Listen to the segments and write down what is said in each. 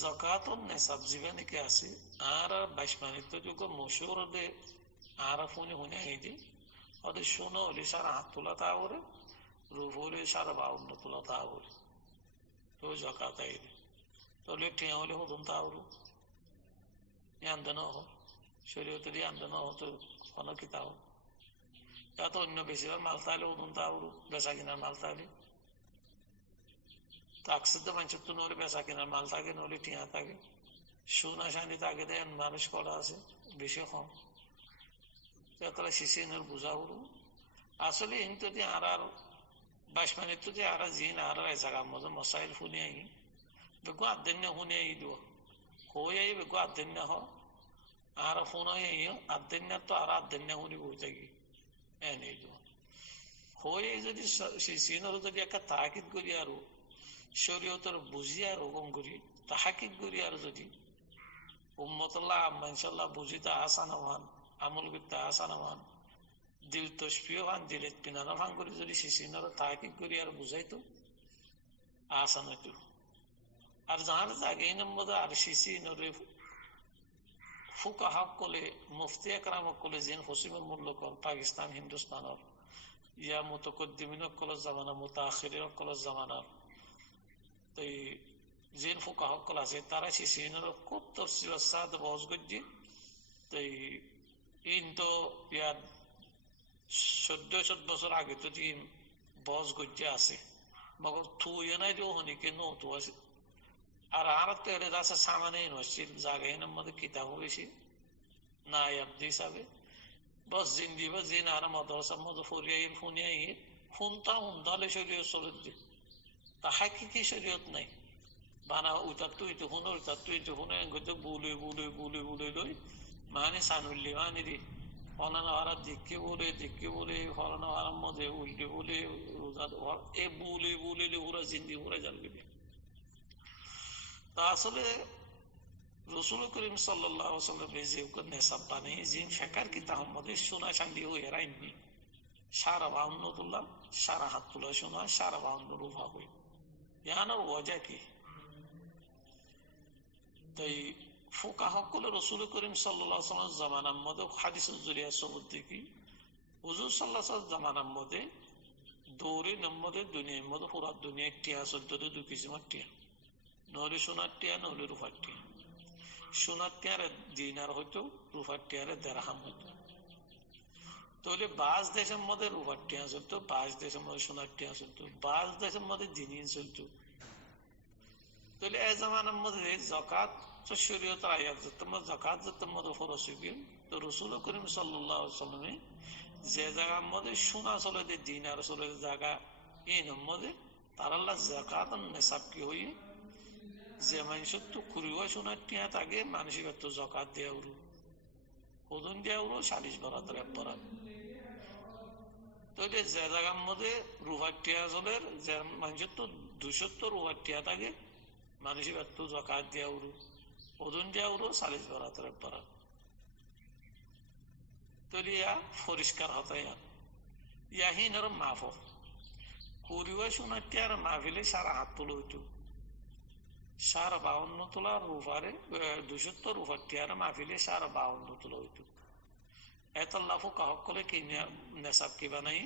জকাতন নেশাব জীবানিকে আছে আর বাইশমানিত্ব যোগ্য মশুর দে আর ফোনে হুনে আইদি ওদের শোনো হলে সারা হাত তোলা তা ওরে রূপ হলে সারা বাউন্ন তোলা তা ওরে তো জকাত আইদি তাহলে টিয়া হলে হতুন তা ওরু আন্দোলন হোক শরীয়তেরই আন্দোলন হতো কোনো কিতাব এত অন্য বেশিরভাগ মাল তাহলে হতুন তা ওরু বেচা কিনার মাল তাহলে তাকসিদ্ধ মানুষের তো নলে বেচা কিনার মাল থাকে নলে টিয়া থাকে সোনা শানি তাকে দেন মানুষ করা আছে বেশি কম তারা শিশিনের বোঝা হরু আসলে কিন্তু আর আর বাইশমানির তো আর জিন আর জায়গার মধ্যে মশাইল শুনে আই বেগো আদেন্য শুনে আই দিব হয়ে আই বেগো আদেন্য হ আর ফোন আদেন্য তো আর আদেন্য শুনি বই থাকি এনেই দিব হয়ে যদি শিশিনের যদি একটা তাকিদ করি আরো শরীয়তের বুঝি আর ওগম করি তাহাকিক করি আর যদি উম্মতুল্লাহ ইনশাল্লাহ বুঝিতে আসান হন আমল করতে আসান হন দিল তসপিও হন দিলের পিনানো ভাঙ করে যদি শিশিনার তাহাকিক করি আর বুঝাইতো আসান হইতো আর যাহার জাগে এই নম্বর আর শিশিনরে ফুকাহা কলে মুফতি একরাম কলে যেন হসিমের মূল্য কল পাকিস্তান হিন্দুস্তানের ইয়া মুতাকদ্দিমিন কলের জামানা মুতাআখিরিন কলের জামানার তো যেন ফুকাহা কল আছে তারা শিশিনের খুব তফসিল সাদ বহস করছে তো ইন তো ইয়ার 1400 বছর আগে তো বস গজ্জে আছে মগর থুই নাই যে হনি কে নো তো আছে আর আর তো এর রাসা সামানে নসিল জায়গায় মধ্যে কিতাব বেশি না আব্দি হিসাবে বস জিন্দি বা জিন আর মাদ্রাসা মধ্যে ফরিয়াই ফুনিয়াই হুনতা হুনতালে শরীয়ত চলতে তা হাকিকি শরীয়ত নাই বানা উতার তুই তো হুন উতার তুই তো হুনে গত বুলে বুলে বুলে বুলে লই মানে সানুল্লি মানে দি ফলানো হারা দিকে বলে ফলানো হারার মধ্যে উল্টে বলে রোজা এ বলে বলে ওরা জিন্দি ওরা জানবে তা আসলে রসুল করিম সাল্লাম যে নেশাব বানিয়ে জিন ফেকার কি তার মধ্যে সোনা চান্দি হয়ে রাইনি সারা বাউন্ন তুললাম সারা হাত তোলা সোনা সারা বাউন্ন রূপা হই ইয়ানোর ওজা কি তাই ফোকা হকলে রসুল করিম সাল্লাম জামানার মধ্যে হাদিস জরিয়া সবুত দেখি হুজুর সাল্লাহ জামানার মধ্যে দৌড়ে নম্বরে দুনিয়ার মধ্যে পুরা দুনিয়া টিয়া চলতে দু কিসিমের টিয়া নহলে সোনার টিয়া নহলে রূপার টিয়া সোনার টিয়ারে দিনার হইতো রূপার টিয়ারে দেড়হাম হইতো তাহলে বাস দেশের মধ্যে রূপার টিয়া চলতো বাস দেশের মধ্যে সোনার টিয়া চলতো বাস দেশের মধ্যে দিনই চলতো তাহলে এই জামানার মধ্যে জাকাত শরীয়তের আয়াত জাকাত যতের মধ্যে ফরজ হইবে তো রসুল করিম সাল্লাল্লাহু আলাইহি সাল্লামে যে জায়গার মধ্যে সোনা চলে দিনার চলে জায়গা এই মধ্যে তার আল্লাহ জাকাত নেশাব কি হইয়ে যে মানুষের তো কুড়িও সোনার টিয়া থাকে মানুষের তো জাকাত দেয়া উরু ওজন দেয়া উরু 40 বরাতের এক বরাত তো যে জায়গার মধ্যে রূপার টিয়া চলে যে মানুষের তো 200 রূপার টিয়া থাকে মানুষের তো জাকাত দেয়া উরু ওজন দেয়া উরু 40 বরাতের এক বরাত তলিয়া পরিষ্কার হতে ইয়াহিনের মাফ কুড়িও সোনার টিয়ার মাহফিলে সারা হাত তুলে হইতো সারা 52 তোলা রূপারে 200 রূপার টিয়ার মাহফিলে সারা 52 তোলা হইতো এত লাফো কাহক করে কি নেশাব কি বানাই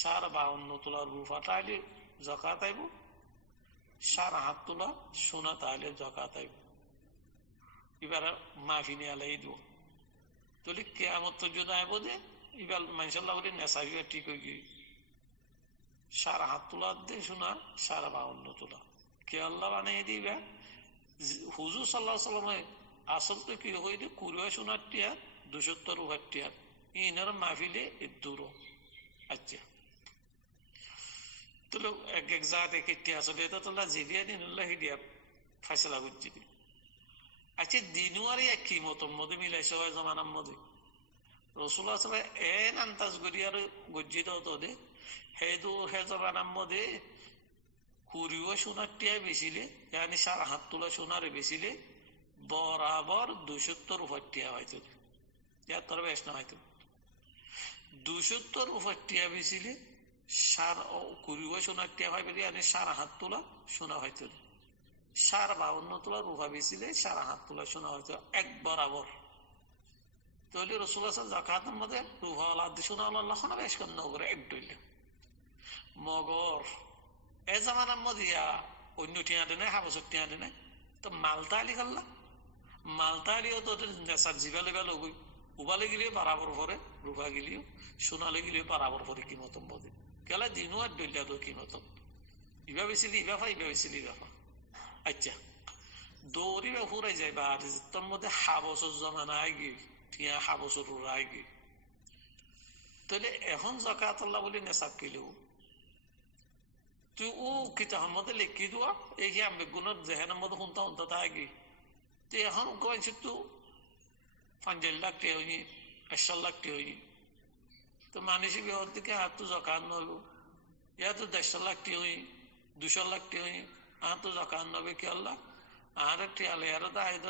সারা 52 তোলা রূপা তাইলে জাকাত আইব সারা হাত তোলা সোনা তাইলে জাকাত আইব এবার মাহফিলে আলাই দিব তাহলে কেয়ামত পর্যন্ত আইব যে এবার মাইশাল্লাহ বলে নেশাবি ঠিক হয়ে গিয়ে সারা হাত তোলা দিয়ে শোনা সারা 52 তোলা কে আল্লাহ বানিয়ে দিবে হুজুর সাল্লাহ সাল্লামে আসল তো কি হইলে কুড়িও সোনার টিয়া 200 রূপার টিয়া ইনার মাহফিলে দূর আচ্ছা তাহলে এক এক জাত এক একটি আসলে এটা তোলা জিদিয়া দিনুল্লাহ হিডিয়া ফাইসলা করছি আচ্ছা দিনুয়ারি এক কি মতন মধ্যে মিলাইছে হয় জমানার মধ্যে রসুল্লাহ সাল্লাহ এন আন্তাজ গড়িয়ার গজ্জিত হতো দে হেদু হে জমানার মধ্যে কুড়িও সোনার টিয়া বেশিলে yani সারা হাত তোলা সোনারে বেশিলে বরাবর 200 রূপার টিয়া হয়তো তোর বেশ না হয়তো 200 রূপার টিয়া বেশিলে কুড়িও সোনার টিয়া হয় বলে সারা হাত তোলা সোনা হয়তো 52 তোলা রূপা বেচিলে 7.5 তোলা সোনা হয়তো এক বরাবর। তাহলে রাসূলুল্লাহ যাকাতের মধ্যে রূপাওয়ালা সোনাওয়ালা খানা বেশ কম নগরে এক ডইলে মগর এ জামানার মধ্যে অন্য টিয়া দেনে হাবসক টিয়া দেনে তো মালতা আলি করলা মালতা আলিও তো নেশার জিবালে বেল উবালে গেলেও বরাবর ভরে রূপা গেলেও সোনালে গেলেও বরাবর ভরে কিমতম বোধে গেলা দিনও আর ডইলা তো কিমতম ইবা বেছিলি ইবাফা ইবা বেছিলি ইবাফা। আচ্ছা দৌড়ি বা ফুরাই যায় বা তোর মধ্যে হাবসর জমানা আগে টিয়া হাবসর আগে তাহলে এখন যাকাতুল্লাহ বলে নেশাব কিলেও তুই ও কিতাবের মধ্যে লিখি দেওয়া এই আমি গুণের জেহেনের মধ্যে শুনতা শুনতা তা আগে তুই এখন কইছি তো 5 লাখ টাকা হয়নি 1 লাখ টাকা হয়নি তো মানুষের বিহর থেকে আর তো জকাত নইব ইয়া তো 1.5 লাখ টাকা হই 200 লাখ টাকা হই আর তো জকাত নবে কি আল্লাহ আর টিয়ালে আর তো আইদ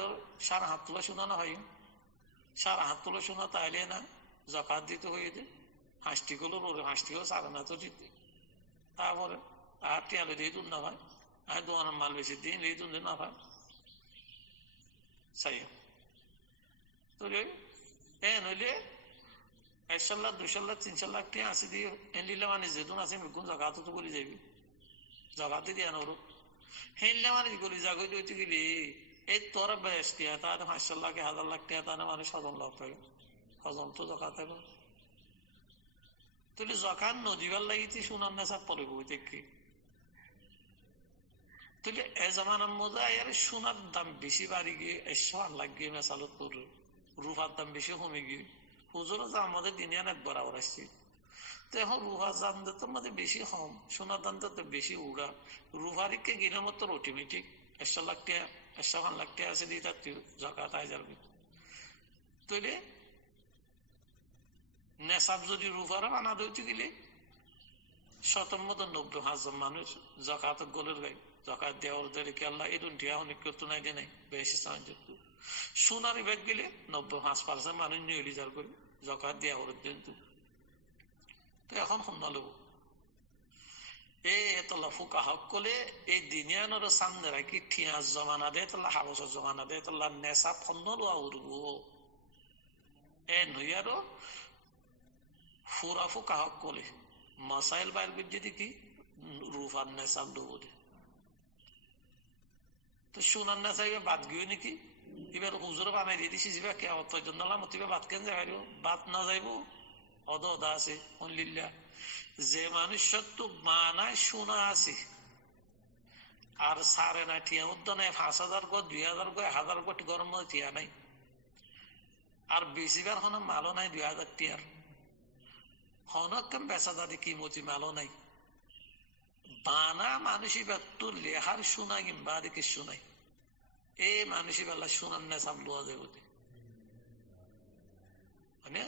7.5 তোলা সোনা না হয় 7.5 তোলা সোনা তাইলে না জকাত দিতে হয়ে যায় হাঁসটি গুলো রোরে হাঁসটি গুলো সারা না তো দিতে তারপরে আর টিয়ালে দিয়ে দুন না ভাই আর দোয়ানের মাল বেশি দিন এই দুন না ভাই সাই তো এ নইলে 1 লাখ 2 লাখ 3 লাখ টাকা আসি দিয়ে এনলিলে মানে যেদিন আছে গুণ জায়গাতে তো বলি যাইবি জায়গাতে দিয়ে আনো হেনলে মানে গলি জাগই লইতে গেলি এই তোরা বেশ টিয়া তার 500 লাখ 1000 লাখ টাকা তার মানে সজন লাভ পাই সজন তো জায়গা থাকবে তুই জাকাত নদীবার লাগিতে সোনার নেশা পড়ে বই দেখি তুই এ জামানার মধ্যে আর সোনার দাম বেশি বাড়ি গিয়ে 100 লাখ গিয়ে মেসালত তোর রূপার দাম বেশি কমে গিয়ে হুজুরও যে আমাদের দিনে অনেক বরাবর আসছে তো এখন রূপার দাম তো মধ্যে বেশি কম সোনার দাম তো বেশি উড়া রূপারিকে গিনের মতো অটোমেটিক 100 লাখ টাকা 100 লাখ টাকা আছে দিয়ে তার জাকাত আয় যাবে তৈলে নেশাব যদি রূপারও আনা দিতে গেলে 90,000 মানুষ জাকাত গোলের গাই জাকাত দেওয়ার দেরিকে আল্লাহ এই দুনিয়া অনেক করতো নাই দিয়ে নাই বেশি সাহায্য সোনার ব্যাগ গেলে 95% মানুষ নিয়ে লিজার করে জাকাত দেওয়ার দিন তো এখন শুনল এই তোলা ফুকা হক করলে এই দিনিয়ানোর সামনে রাখি ঠিয়াস জমানা দে তোলা হাবসর জমানা দে তোলা নেশাব খন্ড লোয়া উড়ব এ নইয়ারও ফুরা ফুকা হক করলে মাসাইল বাইর বুঝে দেখি রূপার নেশাব ডুবো দে তো সোনার নেশাইবে বাদ গিয়ে নাকি এবার হুজুর বানাই দিয়ে দিছি যাবে কে অত জন্য মতিবে বাদ কেন যাই বাদ না যাইব অদ অদা আছে অনলিল্লা যে মানুষের তো মানায় সোনা আছে আর সাড়ে না টিয়া মধ্যে নাই 5,000 গো 2,000 গো 1,000 গো গরম মধ্যে টিয়া নাই আর বেশিবার কোনো মালও নাই 2,000 টিয়ার হনকেম বেচা দাদি কিমতি মালও নাই বানা মানুষই তো লেহার শোনা কিংবা দেখে শোনাই এই মানুষই বেলা শোনার না সাম লোয়া যাবে মানে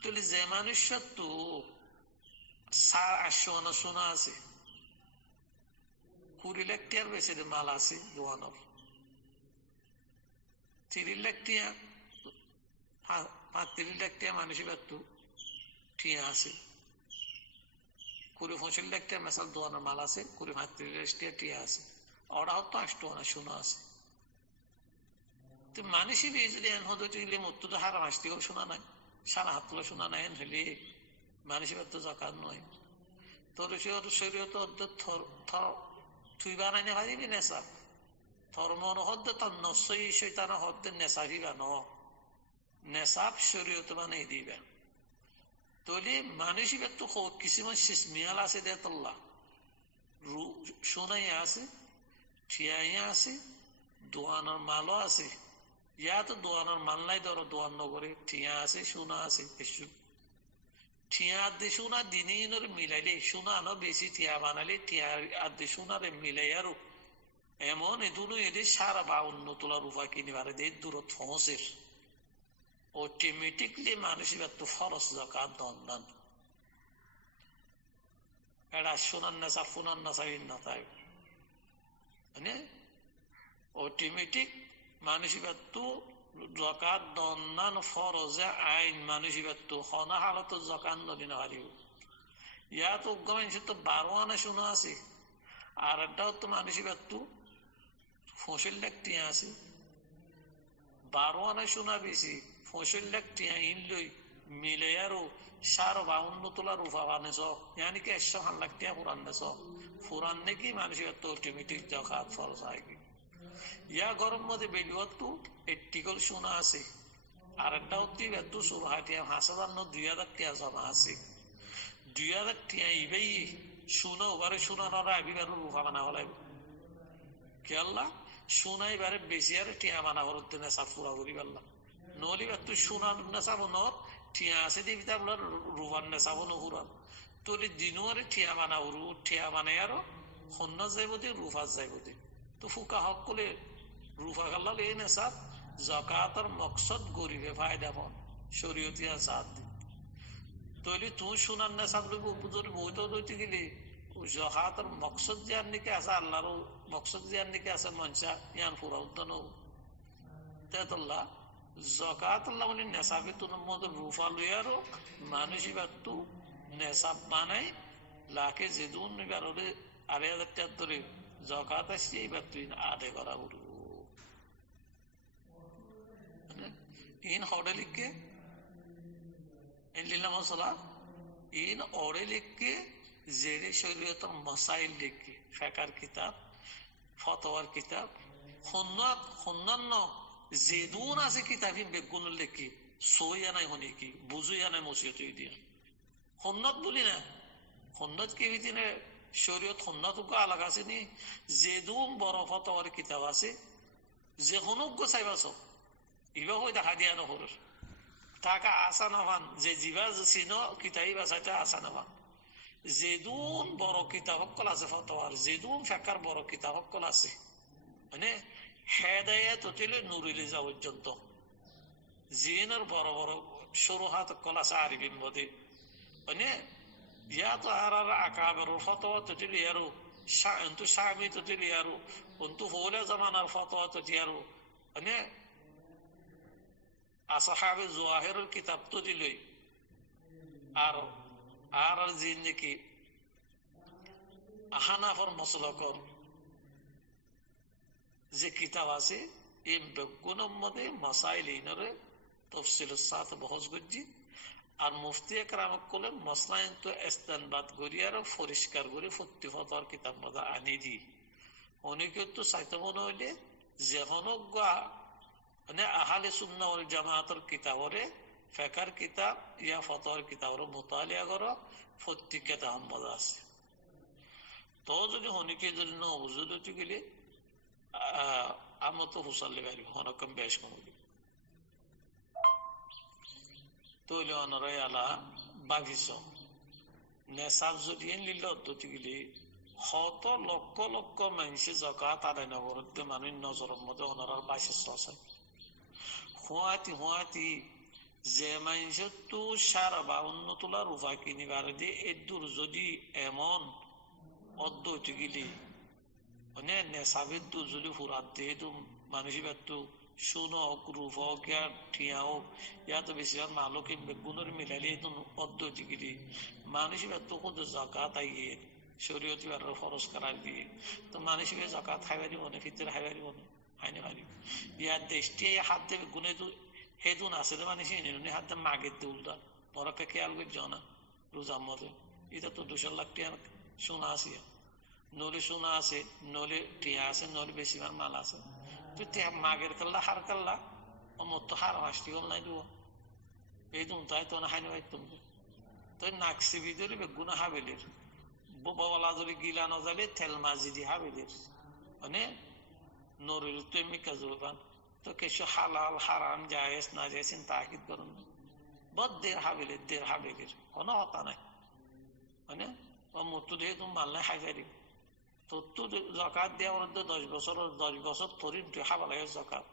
তুই যে মানুষের তো 800 শোনা আছে 20 লাখ টিয়ার বেশি মাল আছে দোয়ানোর 30 লাখ টিয়া 35 লাখ টিয়া মানুষই তো টিয়া আছে 20-25 লাখ টিয়া মেসাল দোয়ানোর মাল আছে 35 লাখ টিয়া আছে ওরাও তো 8 শোনা আছে তো মানুষই যদি এন হতে গেলে মতো তো হারা হাসতেও শোনা নাই 7.5 তোলা শোনা নাই এন হলে মানুষের তো জাকাত নয় তোর শরীর তো তুই বানাই না পারিবি নেশা তোর মন হদ্দে তার নশ্বই শৈতান হদ্দে নেশা দিবা ন নেশাব শরীয়ত বানাই দিবা তলে মানুষই তো কিছুমান শিসমিয়াল আছে দে তোল্লা শোনাই আছে ঠিয়াই আছে দোয়ানোর মালও আছে ইয়া তো দোয়ানোর মাল নাই ধরো দোয়ান নগরে ঠিয়া আছে সোনা আছে ঠিয়া আদে সোনা দিনের মিলাইলে সোনা আনো বেশি ঠিয়া বানালে ঠিয়া আদে সোনারে মিলাই আরো এমন এদুনো এদের 52 তোলা রূপা কিনিবার এদের দূরত ফসের অটোমেটিকলি মানুষের তো ফরস জাকাত দন্দান এটা সোনার নেশা ফোনার নেশা না তাই মানে অটোমেটিক মানুষের তো জাকাত দন্দান ফরজে আইন মানুষের তো হনা হালত জাকাত নদী না হারিব ইয়া তো গমেন তো 12 আনা শোনা আছে আর একটা হতো মানুষই ব্যক্তু 65 লাখ টিয়া আছে 12 আনায় শোনা বেশি 65 লাখ টিয়া ইনলই মিলে আরো 52 তোলা রূপা বানেছ ইয়ানি কি 100 লাখ টিয়া পুরান নেছ পুরান নাকি মানুষের তো অটোমেটিক জাকাত ফরজ হয় কি ইয়া গরম মধ্যে বেলুয়াত্তু এটিকল শোনা আছে আর একটা হচ্ছে ব্যক্তু সুরহাটিয়া 5,000 টিয়া জমা আছে 2,000 টিয়া ইবেই শুনো ওবারে শোনানোর আবিবার রূপা বানা হলে কেল্লা শুনাই বারে বেশি আর টিয়া বানা করতে নেশা পুরা করি পারলাম নলি ব্যক্তু শুনান নেশাব নর টিয়া আছে দিবি আপনার রূপার নেশাব নহুরান তোলি দিনু আর টিয়া বানা উরু টিয়া বানাই আরো হন্য যাইব দি রূপার যাইব দি তো ফুকা হক করলে রূপা গাল্লাল এই নেশাব জাকাতের মকসদ গরিবে ফায়দা পান শরীয়তিয়া সাথ দি তৈলি তুই শুনার নেশাব যদি বইতে দইতে গেলি জাকাতের মকসদ জিয়ার নিকে আছে আল্লাহর মকসদ জিয়ার নিকে আছে মনসা ইয়ান পুরা উদ্যান তেতল্লা জাকাতুল্লাহ বলি নেশাবে তোর মধ্যে রূপা লইয়ারও মানুষই বাত্তু নেশাব বানাই লাখে যেদুন নিবার হলে 2,500 টাকা ধরে জাকাত আসছে এইবার তুই আদায় করা উঠব ইন হডে লিখকে ইন অড়ে লিখকে জেরে শরীয়তের মাসাইল লিখকে ফেকার কিতাব ফতোয়ার কিতাব অন্যান্য যেদুন আছে কিতাবি বেগুন লিখি সইয়া নাই হনি কি বুঝুইয়া নাই মসিয়ত দিয়া সন্ন্যত বলি না সন্ন্যত কি দিনে শরীয়ত সন্ন্যত আলাগ আছে নি যেদুন বড় ফতোয়ার কিতাব আছে যে হনুজ্ঞ চাইবাছ ইবা হয়ে দেখা দিয়া নহর টাকা আসা নামান যে জিবা চিন কিতাবি বাসাইতে আসা নামান যেদুন বড় কিতাব সকল আছে ফতোয়ার যেদুন ফেকার বড় কিতাব সকল আছে মানে হেদায়াত হতিলে নুরিলে যা পর্যন্ত জিনের বড় বড় সরু হাত কল আছে আরবির মধ্যে মানে ইয়া তো আর আকাবের ফতোয়া ততিলি আরো অন্তু স্বামী ততিলি আরো অন্তু হলে জামানার ফতোয়া ততি আরো মানে আসহাবে জোয়াহেরের কিতাব তো দিলই আর আর জিন নাকি হানাফর মসলকর যে কিতাব আছে এই বেগুনের মধ্যে মাসাইল ইনরে তফসিল সাথে বহস করছি আর মুফতি একরাম করলে মসলাইন তো ইস্তেনবাদ করি আর পরিষ্কার করে ফত্তি ফতোয়ার কিতাব মধ্যে আনি দি অনেকে তো চাইতে মনে হইলে যে মানে আহলে সুন্নাহ ওয়াল জামাতের কিতাবরে ফিকহের কিতাব ইয়া ফতোয়ার কিতাবরে মুতালিয়া করো ফত্তি কিতাব মধ্যে আছে তো যদি অনেকে যদি না বুঝতে হতে গেলে আমরা তো হুসাল্লি পারি অনেকম বেশ কমবে তৈলে অনরাই আলা বাগিছ নেশাব যদি লিল অদ্যতি গেলে হত লক্ষ লক্ষ মানুষে জাকাত আদায় না করতে মানুষ নজরের মধ্যে অনরার 22 আছে হুয়াতি যে মানুষের তো 52 তোলা রূপা কিনিবার দিয়ে এদুর যদি এমন অদ্যতি গেলে মানে নেশাবের দু যদি ফুরাত দিয়ে তো মানুষই ব্যক্ত সোনা হোক রূপ হোক ইয়া ঠিয়া হোক ইয়া তো বেশিরভাগ মালকে বেগুনের মিলাইলে তো পদ্ধতি গিরি মানুষই ব্যক্ত কত জাকাত আইয়ে শরীয়তি বার ফরজ করার দিয়ে তো মানুষই জাকাত খাইবারি মনে ফিতর খাইবারি মনে হাইনে পারি ইয়ার দেশটি হাত দেবে গুনে তো হেদুন আছে মানুষ এনে হাত দেবে মাগের দৌলটা বড়কে খেয়াল করছ না রোজার মধ্যে এটা তো 200 লাখ টাকা সোনা আছে নলে সোনা আছে নলে টিয়া আছে নলে বেশিরভাগ মাল আছে তুই মাগের কাল্লা হার কাল্লা আমার তো হার হাসটি গল নাই দেবো এই তুমি তাই তো না হাইনি ভাই তুমি তুই নাকসি ভিতরে বেগুনা হাবেলের বলা যদি গিলা না যাবে তেল মাজি দি হাবেলের মানে নরের তুই মিকা জোরবান তো কিছু হালাল হারাম জায়েজ না জায়েজ তাকিদ করুন বদ দের হাবেলের কোনো হতা নাই মানে ও মতো দিয়ে তুমি মানলে হাইফারি তোর তো জাকাত দেওয়ার 10 বছর তোর তুই খাবা লাগে জাকাত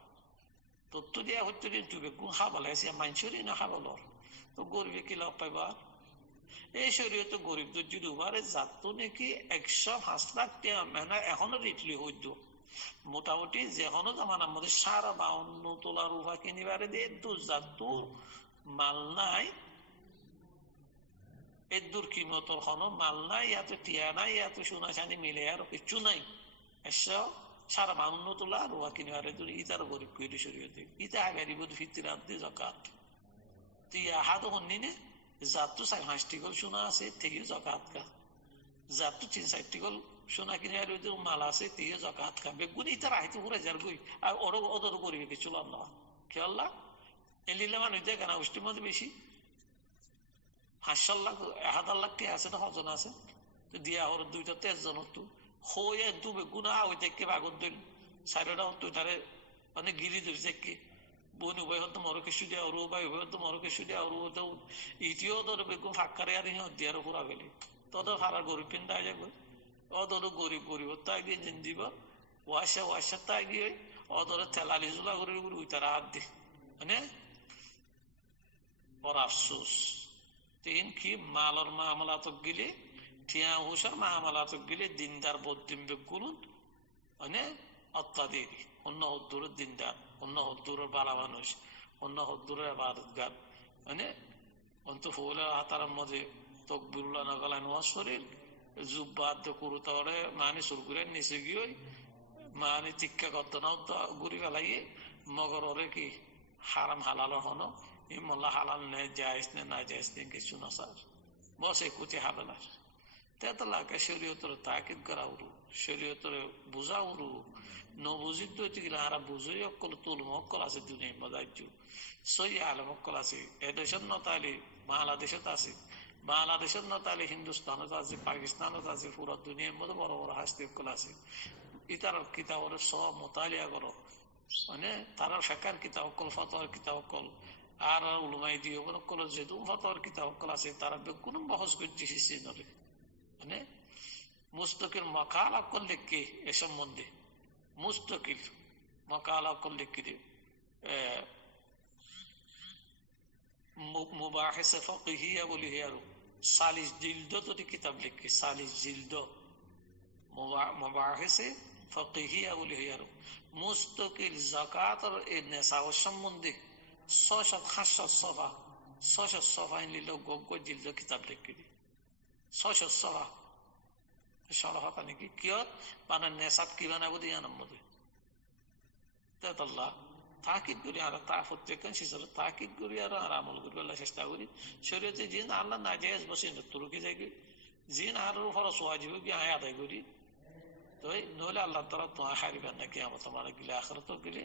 তোর তো দেওয়া হচ্ছে তুই বেগুন খাবা লাগে মানুষেরই না খাবালর তো গরিবে কি লাভ পাইবা এই শরীরে তো গরিবদের যদি উবারে যাত নাকি 105 লাখ টাকা মানে এখনো রিটলি হইত মোটামুটি যেখনো জামানার মধ্যে 52 তোলা রূপা কিনিবারে দিয়ে তো যাত মাল নাই এর দূর কিমতর হনো মাল নাই, এত টিয়া নাই, এত সোনা চাঁদি মিলে আর কিচ্ছু নাই। এসো সারা বাউন্ন তোলা রোয়া কিনারে দূর ইতার গরিব কইলে শরীয়তে ইতা আগারি বোধ ফিতিরাত দিয়ে জাকাত তুই আহাদ হন্নি নে। যার তো 4-5টি গল সোনা আছে থেকে জাকাত কা, যার তো 3-4টি গল সোনা কিনে আর মাল আছে থেকে জাকাত কা বেগুন ইতার আইতে ঘুরে যার গই আর ওর ওদের গরিবে কিছু আল্লাহ কে আল্লাহ এলিলে মানুষ দেখে না গোষ্ঠীর মধ্যে বেশি 500 লাখ 1000 লাখ কে আছে না হজন আছে দিয়া ওর 2-3 জন তো হয়ে দু বেগুন ওই দেখে বাগর দিল সাইডটা হতো তারে মানে গিরি ধরছে কি বোন উভয় হতো মরো কিছু দেওয়া ওর ভাই উভয় হতো মরো কিছু দেওয়া ওর তো ইটিও তোর বেগুন ফাঁকারে আর দিয়ার উপর গেলি তোদের ফারার গরিব পিন্ডা যাবে অদর গরিব গরিব তাই গিয়ে জিন দিব ওয়াশা তাই গিয়ে অদর তেলালি জোলা গরিব গরিব তারা হাত দি মানে ওর আফসোস তিন কি মালর মামলাত গিলে টিয়া হুসার মামলাত গিলে দিনদার বদিন বেগুন মানে অত্যাধিক অন্য হদ্দুরের দিনদার অন্য হদ্দুরের বালা মানুষ অন্য হদ্দুরের আবাদতগার মানে অন্ত ফুলের হাতার মধ্যে তকবিরুল্লাহ নগলা নোয়াজ শরীর জুব্বাদ কুরুতরে মানে সুরগুরের নিচে গিয়ে মানে টিক্কা করতে না ঘুরি ফেলাইয়ে মগর ওরে কি হারাম হালাল হনো এই মোল্লা হালাল নেই যাইস নে না যাইস নে কিছু না স্যার বসে কুচি হাবেলার তেতলাকে শরীয়তর তাকিদ করা উরু শরীয়তর বুঝা উরু নবুজিত গেলে হারা বুঝই অকল তুলম অকল আছে দুনিয়া মজাজ্য সই আলম অকল আছে এদেশের নতালি বাংলাদেশত আছে বাংলাদেশের নতালি হিন্দুস্তানত আছে পাকিস্তানত আছে পুরো দুনিয়ার মধ্যে বড় বড় হাস্তি অকল আছে ইতার কিতাবের সব মোতালিয়া করো মানে তারা ফেকার কিতাব অকল ফতোয়ার কিতাব অকল আর উলমাই দিয়ে অকল যেহেতু ফতোয়ার কিতাব অকল আছে তারা বেগুন বহস করছে হিসেবে নরে মানে মুস্তকিল মকালা করলে কে এ সম্বন্ধে মুস্তকিল মকালা করলে কি মুবাহিসে ফিকহিয়া বলি আর 40 জিলদ তো কিতাব লিখে 40 জিলদ মুবাহিসে ফিকহিয়া বলি আর মুস্তকিল যাকাত আর নেশাব সম্বন্ধে 600-700 সফা 600 সফা নিল গগ জিলদ কিতাব লিখে 600 সফা সরহতা নাকি কিয়ত মানে নেশাব কি বানাবো দিয়ে মধ্যে তেতল্লাহ তাকিদ করি আর তা প্রত্যেক শিশু তাকিদ করি আর আমল করি আল্লাহ চেষ্টা করি শরীয়তে জিন আল্লাহ না যাই বসে তুরকি যাই জিন আর খরচ ওয়াজিব কি আয় আদায় করি তো নইলে আল্লাহ তাআলা তো হারিবেন নাকি আমার তোমার গিলে আখিরাত গিলে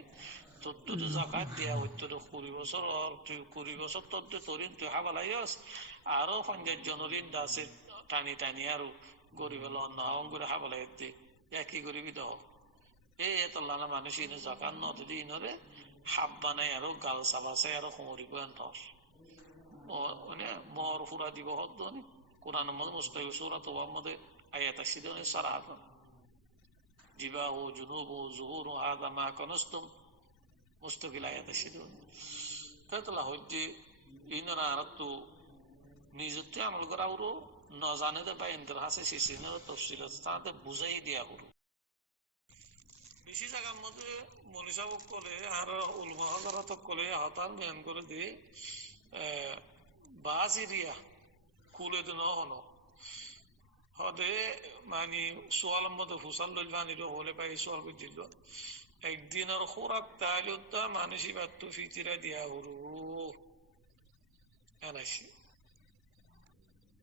তোর তো যাকাত দেয়া হইতো 20 বছর আর তুই 20 বছর তোর তোরিন তুই হাবালাইস আরো 50 জনরিন দাসে টানি টানি আর গরিব হলো অন্য অঙ্গুরে হাবালাই একই গরিবই দেহ এই এতল্লা মানুষ ইনে জাকাত নদী ইনরে হাব বানাই আরো গাল চাবাচাই আরো সমরিব মানে মর ফুরা দিব হদ কোরআন মধ্যে মুস্তাহিব সূরা তোবার মধ্যে আয়াত আসছে সারাহাত জিবাহু জুনুবু যুহুরু হাযা মা কানাস্তুম মুস্তাকিল আয়াত আসছে তেতলা হইতে ইনরা আরতু নিজতে আমল করা উরো ন জানে বা ইন্দ্র হাসে শিশিনের তফসিল আছে তাদের বুঝাই দিয়া হলো বেশি জায়গার মধ্যে মনীষাব করে আর উলমাহত করে হতাল জ্ঞান করে দিয়ে বাস এরিয়া কুলে দিন হনো হদে মানে সোয়ালের মধ্যে ফুসাল লইল বানিল হলে পাই সোয়াল করছিল একদিন আর খোরাক তাহলে মানুষই বাত্তু ফিতিরা দিয়া হরু এনাইছি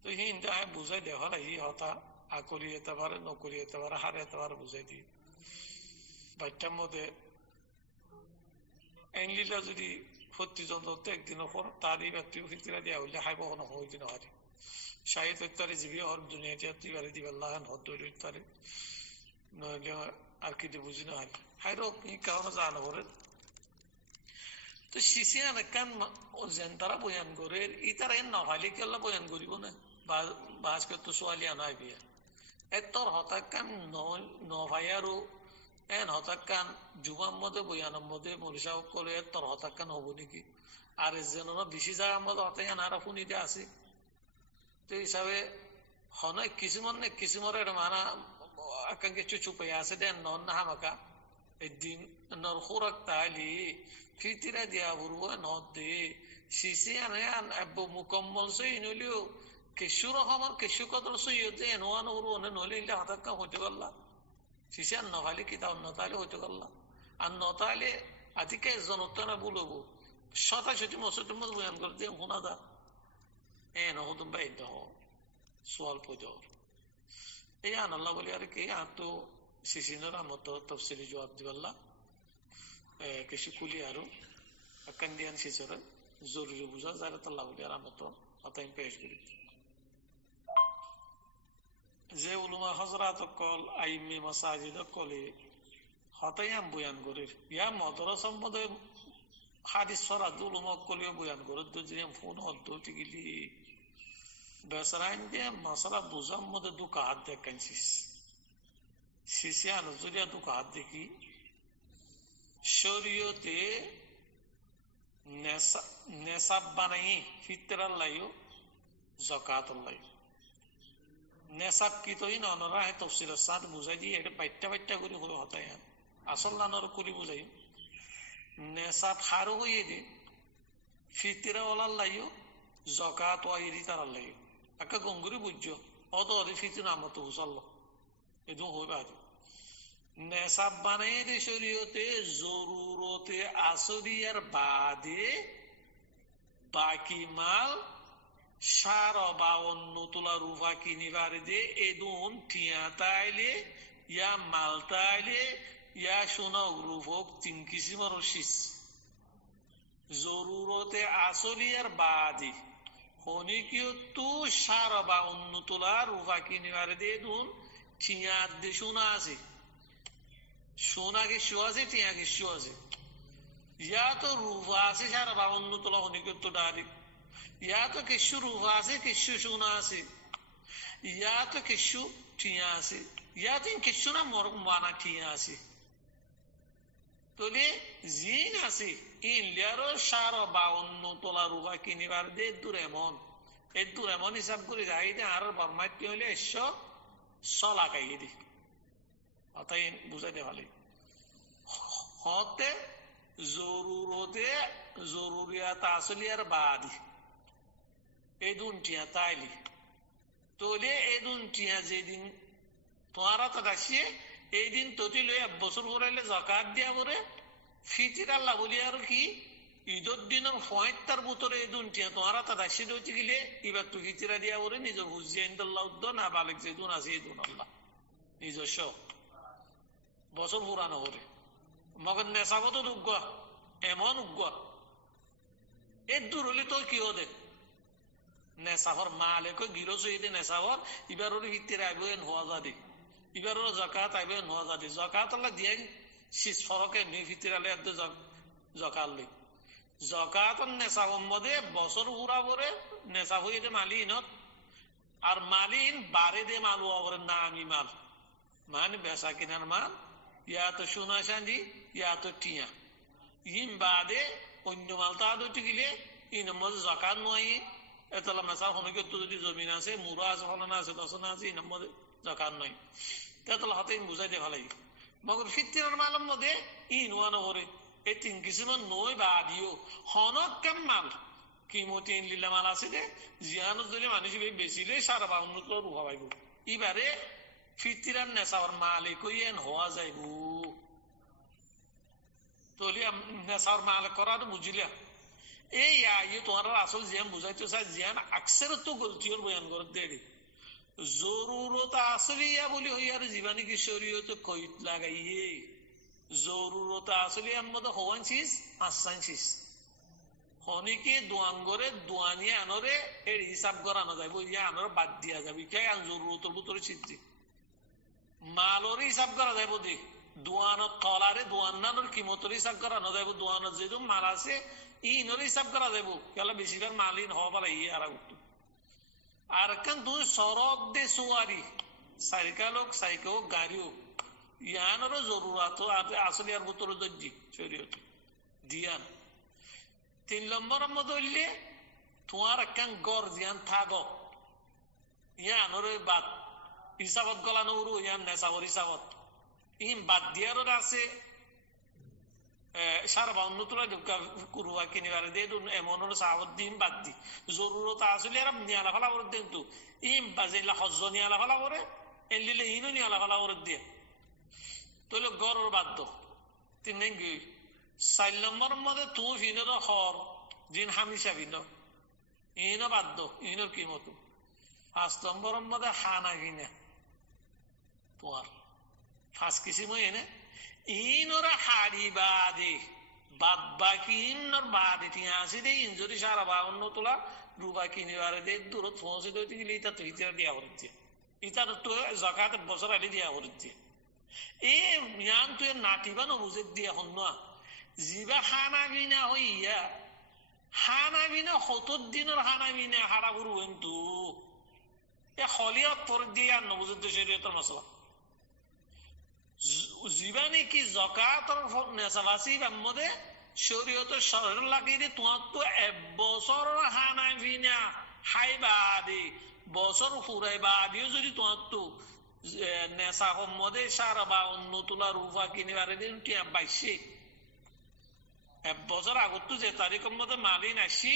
তো হিন্দা বুঝাই দেখা না হি হতা আকলি যেতে পারে নকলি যেতে পারে হারে যেতে পারে বুঝাই দিই বাচ্চার মধ্যে এনলিলা যদি প্রতিজন একদিনের পর তারই ব্যক্তি ফিতিরা দেওয়া হইলে হাই কখনো হই দিন হারি সাহিত্য ইত্যাদি জীবী হর দুনিয়াতে তুই দিবাল্লাহ হদ ইত্যাদি নইলে আর কি বুঝি না হারি হাই রোগ কারণে জানো করে তো শিশি আনেকান তারা বয়ান করে ইতারা এর নভালি কেলা বয়ান করিব না বাজকে তো সোয়ালিয়া নাই বিয়া এতর হতাকান নভাইয়ারও এন হতাকান যুগার মধ্যে বয়ানের মধ্যে মরিষা করে এতর হতাকান হবো নাকি আর যেন বেশি জায়গার মধ্যে হতাকান আর শুনিতে আছে তো হিসাবে হনয় কিছুমান নে কিছুমরের মানা আকান কিছু চুপাই আছে দেন নন না হামাকা একদিন নর খোরাক তাহলে ফিতিরা দিয়া বলবো নদ দে শিশি আনে আন মুকম্মল সে নইলেও কেশু রহমান কেশু কদর সৈয়দ যে এনোয়ান ওর অনে নইলে ইল্লা হাতাক্কা হইতে পারলা শিশে আর নভাইলে কিতা নতাইলে হইতে পারলা আর নতাইলে আতিকে জনতানা বলবো শতাশতি মসজিদের মধ্যে বয়ান করে দিয়ে শোনা দা নহতুম বা ইদ্দাহ সোয়াল পয়দর এই আনাল্লাহ বলি আর কি আর তো শিশিনের আমত তফসিলি জবাব দিবাল্লা কিছু কুলি আরো কান্দিয়ান শিশরে জরুরি বুঝা যারা তাল্লাহ বলি আর আমত অতাইম পেশ করি যে উলুমা হজরাত কল আইমে মাসাজিদ কলে হতাইয়াম বয়ান করে ইয়া মদরস সম্বন্ধে হাদিস ফরাদ উলুমা কলিও বয়ান করে যে ফোন হদ্দ টিকিলি বেসরাইন দিয়ে মশলা বুঝার মধ্যে দুঃখ হাত দেখাইছিস শিশে আনুজরিয়া দুঃখ হাত দেখি শরীয়তে নেশাব বানাই ফিতরার লাইও জকাতুল লাই নেশাব কি তৈ ননরা হে তফসিলের সাথ বুঝাই দিয়ে এটা বাইট্টা বাইট্টা করে হলো হতাই আসল নানর করি বুঝাই নেশাব হারো হইয়ে দে ফিতরা ওলার লাইও জকাত ওয়াইরি তারার লাইও একটা গঙ্গুরি বুঝছো অত অধি ফিতু নামতো হুসাল্ল এদু হইবা নেশাব বানাই দে শরীয়তে জরুরতে আসরিয়ার বাদে বাকি মাল সার বা অন্য তোলা রুফা কিনিবার দে এদুন টিয়া তাইলে ইয়া মাল তাইলে ইয়া সোনা রুফক তিন কিসিমের শীষ জরুরতে আসলিয়ার বাদে হনিকিও তু সার বা অন্য তোলা রুফা কিনিবার দে এদুন টিয়া দে সোনা আছে সোনা কিছু আছে টিয়া কিছু আছে ইয়া তো রুফা আছে সার বা অন্য তোলা হনিকিও তো ডাইরেক্ট ইয়া তো কিছু রুফা আছে কিছু সোনা আছে ইয়া তো কিছু টিয়া আছে ইয়া তো কিছু না মানা টিয়া আছে তোলে জিন আছে ইনলিয়ারও সার বা অন্য তোলা রুফা কিনিবার দে দূর এমন হিসাব করে যাই দে আর বারমাইতে হইলে 100 লাগাইয়ে দি অতাই বুঝাই দে ভালো হতে জরুরতে জরুরিয়াত আসলিয়ার বাদি এই দুনটিয়া তাইলি তোলে এই দুনটিয়া যেদিন তোমারা তো আসিয়ে এই দিন ততি লই 1 বছর পরে জাকাত দিয়া পরে ফিতির আল্লাহ বলি আর কি ঈদের দিনের ফয়ের ভিতরে এই দুনটিয়া তোমারা তো আসিয়ে দইতে গেলে এবার তুই ফিতিরা দিয়া পরে নিজের হুজিয়া ইন্দাল্লাহ উদ্দ না বালেক যে দুন আছে এই দুন আল্লাহ নিজস্ব বছর পুরানো করে মগর নেশাবত উগ্গ এমন উগ্গ এর দূর হলে তো কি হতে নেশাফর মালেক গিরো সহিদে নেশাফর এবার ওর ভিত্তির আইবেন হওয়া যাবে এবার ওর জকাত আইবেন হওয়া যাবে জকাত আল্লাহ দিয়ে শীষ ফরকে নি ভিত্তির আলে জকাত লই জকাত নেশাফর মধ্যে বছর পুরা করে নেশা হয়ে মালিনত আর মালিন বারে দে মাল ওরে না আমি মাল মানে বেচা কিনার মাল ইয়া তো সোনা চাঁদি ইয়া তো টিয়া ইম বাদে অন্য মাল তা দুটি গেলে ইন মধ্যে জকাত নয় এতলা মেসা হনকে তো যদি জমিন আছে মুরা আছে ফলনা আছে দশনা আছে ইন মধ্যে জকাত নয় তেতলা হাতে বুঝাই দিয়ে ভালো মগর ফিতিরার মালের মধ্যে ইন ওয়ানো করে এই 3 কিসিমের নই বা আদিও হনক কাম মাল কিমতি ইন লিলা মাল আছে যে জিয়ানো যদি মানুষ বেশিলে সারা বা উন্নত রুহা পাইব এবারে ফিতিরার নেশার মালিক ইয়েন হওয়া যাইব তলি নেশার মালিক করার বুঝিলা এই আইয়ে তোমার আসল জিয়ান বুঝাইতে চাই জিয়ান আকসের তো গলতির বয়ান করে দেরি জরুরত আসলিয়া বলি হইয়ার জীবানী কি শরীয়ত কইত লাগাইয়ে জরুরত আসলিয়ার মধ্যে হওয়ান চিজ আসান চিজ হনিকে দোয়াঙ্গরে দোয়ানিয়ে আনরে এর হিসাব করানো যাইব ইয়া আনরে বাদ দিয়া যাবে কে আন জরুরতের ভিতরে চিজি মালর হিসাব করা যাইব দেখ দোয়ানত তলারে দোয়ান্নানোর কিমতর হিসাব করানো যাইব দোয়ানত যেহেতু মাল আছে ইনর হিসাব করা যাইব কেলা বেশিরভাগ মালিন হওয়া পারে ইয়ে আর উঠতো আর কেন তুই সড়ক দে সুয়ারি সাইকেল হোক গাড়ি হোক ইয়ানোরও জরুরাত আসলে আর ভিতরে দর্জি শরীয়তে দিয়ান 3 নম্বরের মধ্যে হইলে তোমার একখান গড় জিয়ান থাক ইয়ানোর বাদ হিসাবত গলানো উরু ইয়ান নেশাবর হিসাবত ইম বাদ দিয়ার আছে সারা বা অন্য তোলা কুরুয়া কিনিবার দিয়ে এমন সাহাবত দিন বাদ দি জরুরত আসলে আর নিয়ালা ফেলা করে দেন তো ইম বাজেলা হজ্জ নিয়ালা ফেলা করে এলিলে ইনও নিয়ালা ফেলা করে দিয়ে তাহলে গড়র বাধ্য তিন গি 4 নম্বরের মধ্যে তু ফিনের হর জিন হামিশা ফিন ইনও বাধ্য ইনর কি মতো 5 নম্বরের মধ্যে হানা ফিনা তোমার 5 কিসিম এনে ইনরা হাড়ি বাদে বাদ বাকি ইনর বাদে টিয়া আসি দে ইন যদি সারা বা অন্য তোলা রুবা কিনিবারে দে দূরত পৌঁছে দইতে গেলে এটা তো হিজরা দিয়া হচ্ছে এটা তো জাকাত বছর আগে দিয়া হচ্ছে এ মিয়ান তুই নাটিবা নবুজে দিয়া হন না জিবা হানা বিনা হইয়া হানা বিনা 70 দিনের হানা বিনা হারা গুরু কিন্তু এ খলিয়ত পর দিয়া নবুজে শরীয়তের মশলা জীবানে কি জাকাতের নেসাবাসি বামদে শরীয়তের শরর লাগিয়ে দে তোমার তো 1 বছর হানা বিনা হাইবাদি বছর ফুরাইবাদিও যদি তোমার তো নেশা মধ্যে সারা বা অন্য তোলা রূপা কিনিবারে দিন টিয়া 22 1 বছর আগত যে তারিখের মধ্যে মালিন আসি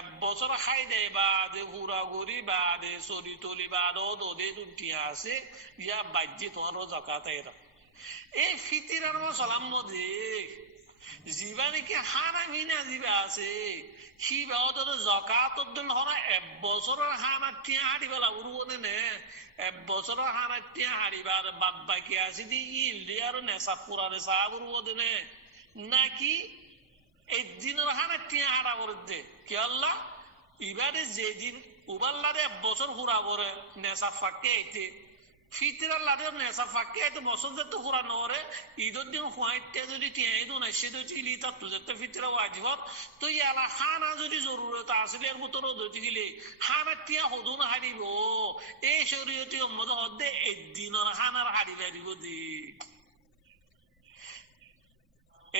1 বছর খাই দেয় বা দে হুরা গরি বা দে চলি তলি বা দে টিয়া আছে ইয়া বাজ্যে তোমার জাকাত এরা এই ফিতিরার মশলার মধ্যে জিবা নাকি হানা মিনা জিবা আছে সিবা ওদের জাকাতর দিন হনা 1 বছরের হানা টিয়া হাড়ি বেলা উড়বনে নে 1 বছরের হানা টিয়া হাড়িবার বাদ বাকি আছে দি ইলি আর নেশা পুরানে সাহাব উড়বনে নে নাকি এই দিনের হানা টিয়া হাড়া করে দে কি আল্লাহ ইবারে যেদিন উবাল্লারে 1 বছর হুরা বরে নেশা ফাঁকে আইতে ফিতরার লাদের নেশা ফাঁকে আইতে বছর যেতে হুরা নরে ঈদের দিন হুয়াইতে যদি টিয়াই দো না সে দইতে গেলে তার তো যেতে ফিতরা ওয়াজিবত তো ইয়ালা হানা যদি জরুরত আসলে এর মতো দইতে গেলে হানা টিয়া হদু না হারিব এই শরীয়তি মধ্যে হদে একদিনের হানার হারি হারিব দি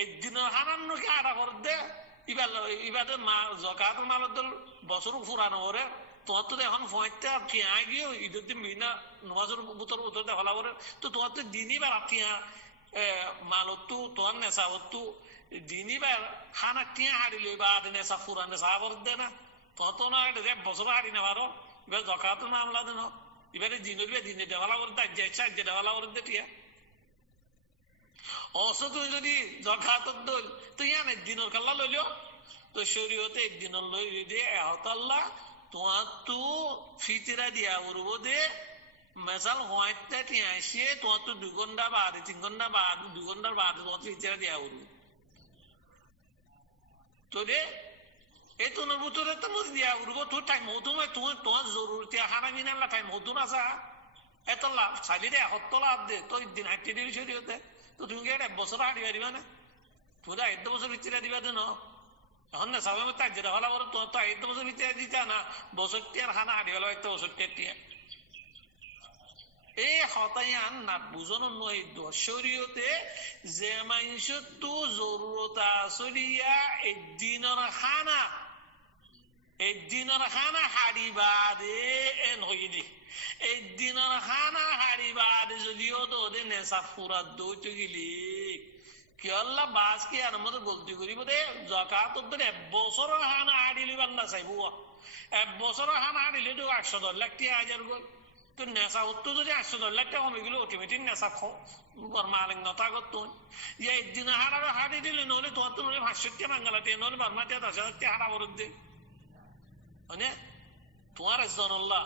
একদিনের হানার নাকি আড়া করে দে ইবাদে মা জাকাত মালদ বছর ফুরানো করে তোমার তো এখন ফয়টা টিয়া গিয়ে ঈদের দিন বিনা নমাজের বুতর উত্তর দেখা করে তো তোমার তো দিনই বার টিয়া মালতো তোমার নেশাবতো দিনই বার খানা টিয়া হারিলে বা নেশা ফুরা নেশা করে দে না তোমার তো না 1 বছর হারি না পারো এবার জাকাত মামলা দেন এবারে দিনের দিনে দেওয়ালা করে দেয় দেওয়ালা করে দে টিয়া অস তুই যদি জাকাতর দল তুই আনে দিনের কাল্লা লইল তো শরীয়তে একদিনের লই দিয়ে এহতাল্লাহ তোমার তো ফিতরা দিয়া উড়ব দে মেসাল হয়টা টিয়া আসে তোমার তো 2 ঘন্টা বাদে 3 ঘন্টা বাদ 2 ঘন্টার বাদে তোমার ফিতরা দিয়া উড়ব তো রে এই তো নবুতরে তো মধ্যে দিয়া উড়ব তোর টাইম হতো না তোমার জরুরি হারা মিনাল্লা টাইম হতো না সা এত লাভ চালি রে হতলা দে তো দিন হাঁটি দিবি শরীয়তে তো তুমি 1 বছর হাঁটি পারিবা না তুমি 1 বছর ফিতরা দিবা তো না এখন না সবাই তাই যেটা হলা বলো তোমার তো 1 বছর ভিতরে দিতে না বছর টিয়ার খানা হাঁটি গেল 1 বছর টিয়া এই হতায়ান না বুঝানো নয় শরীয়তে যে মানুষ তো জরুরত আসলিয়া একদিনের খানা হাড়ি বাদে এন হই দি একদিনের খানা হাড়ি বাদে যদিও তো ওদের নেশা ফুরা দইতে গেলি কি আল্লাহ বাস কি আর মধ্যে গলতি করিব দে জাকাত তোদের 1 বছর হানা হাড়িলি বান্দা চাইব 1 বছর হানা হাড়িলে তো 110 লাখ টাকা হাজার গল তো নেশা হতো যদি 110 লাখ টাকা কমে গেলে অটোমেটিক নেশা মালিক নতা করতো ইয়া একদিন হাড়া হাড়ি দিলে নহলে তোমার তো নহলে 500 টাকা বাঙ্গালাতে নহলে বার্মাতে 10,000 টাকা হাড়া বরদ দে মানে তোমার জনল্লাহ